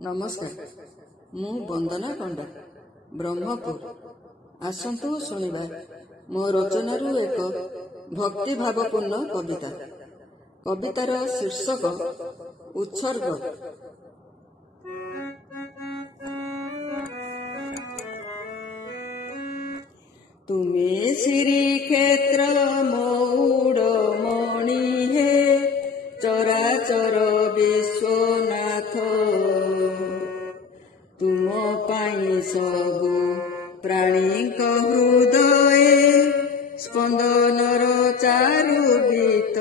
नमस्कार, मु वंदना पंडा ब्रह्मपुर। आसंतु शुणिबा मो रचनारू एक भक्ति भावपूर्ण कविता। कवितार शीर्षक उत्सर्ग। तुमे श्रीक्षेत्र मौडमणि हे चराचर विश्वनाथ, तुम पाई सबु प्राणी हृदय स्पंदनर चारु गीत।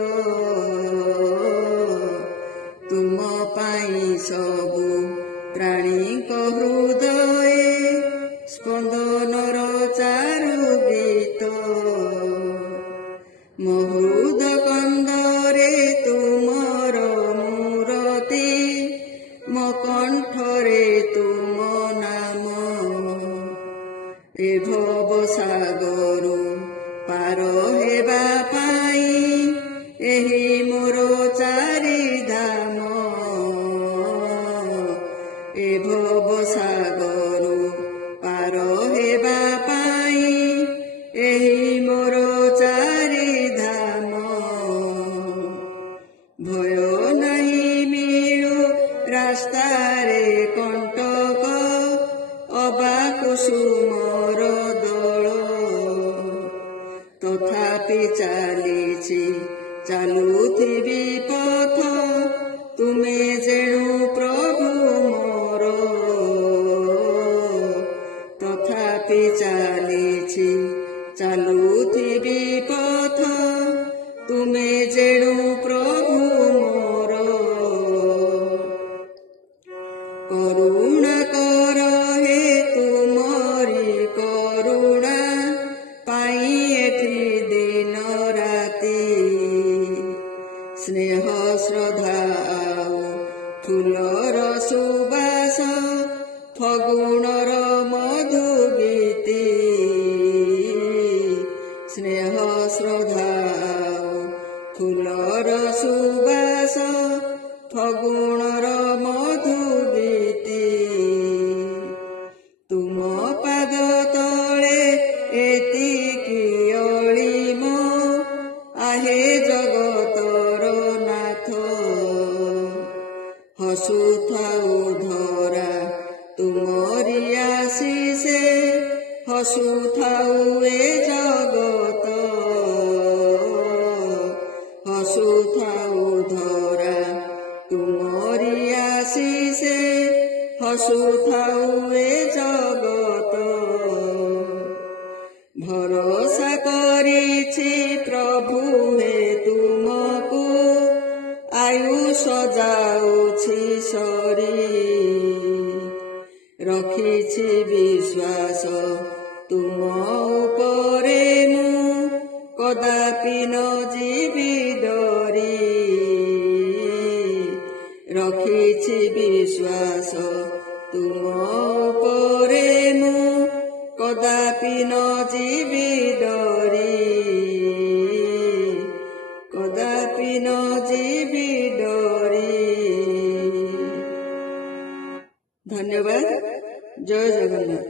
तुम पाई सबु प्राणी हृदय स्पंदनर चारु गीत। महुद कंदरे तुमर मूरति, मो कंठरे तुम नाम। ए भव सागरु पार हेबा पाई एही मोर चारि धाम। ए भव सागरु पार हेबा पाई एही मोर चारि धाम। भय नहीं मिलु रास्तारे कंटक, अबा कुसुमर दल। तथापि चालिछि चालुथिबि पथ, तुमे जेणु प्रभु मोर। तथापि चालिछि चालुथिबि पथ, तुमे जेणु प्रभु मोर। करुणा कर हे तुमरी करुणा, पाई एथि दिन राति। स्नेह श्रद्धा फुलर सुबास, फगुणर मधु गीति। स्नेह श्रद्धा फुलर सुबास, फगुणर मधु गीति। तुम पाद तले एतिकी अळिम, आहे जगतर नाथ। हसुथाउ धरा तुमरी आशीषे, हसुथाउ ए जगत। हसुथाउ धरा तुमरी आशीषे, हसुथाउ ए जगत। भरोसा करिछि प्रभु हे तुमकु, आयुष जाउछि सरी। रखिछि विश्वास तुम उपरे मु, कदापि न जीवि डरी। रखिछि विश्वास तुम उपरे मु, कदापि न जीवि डरी। कदापि न जीवि डरी। धन्यवाद। जय जगन्नाथ।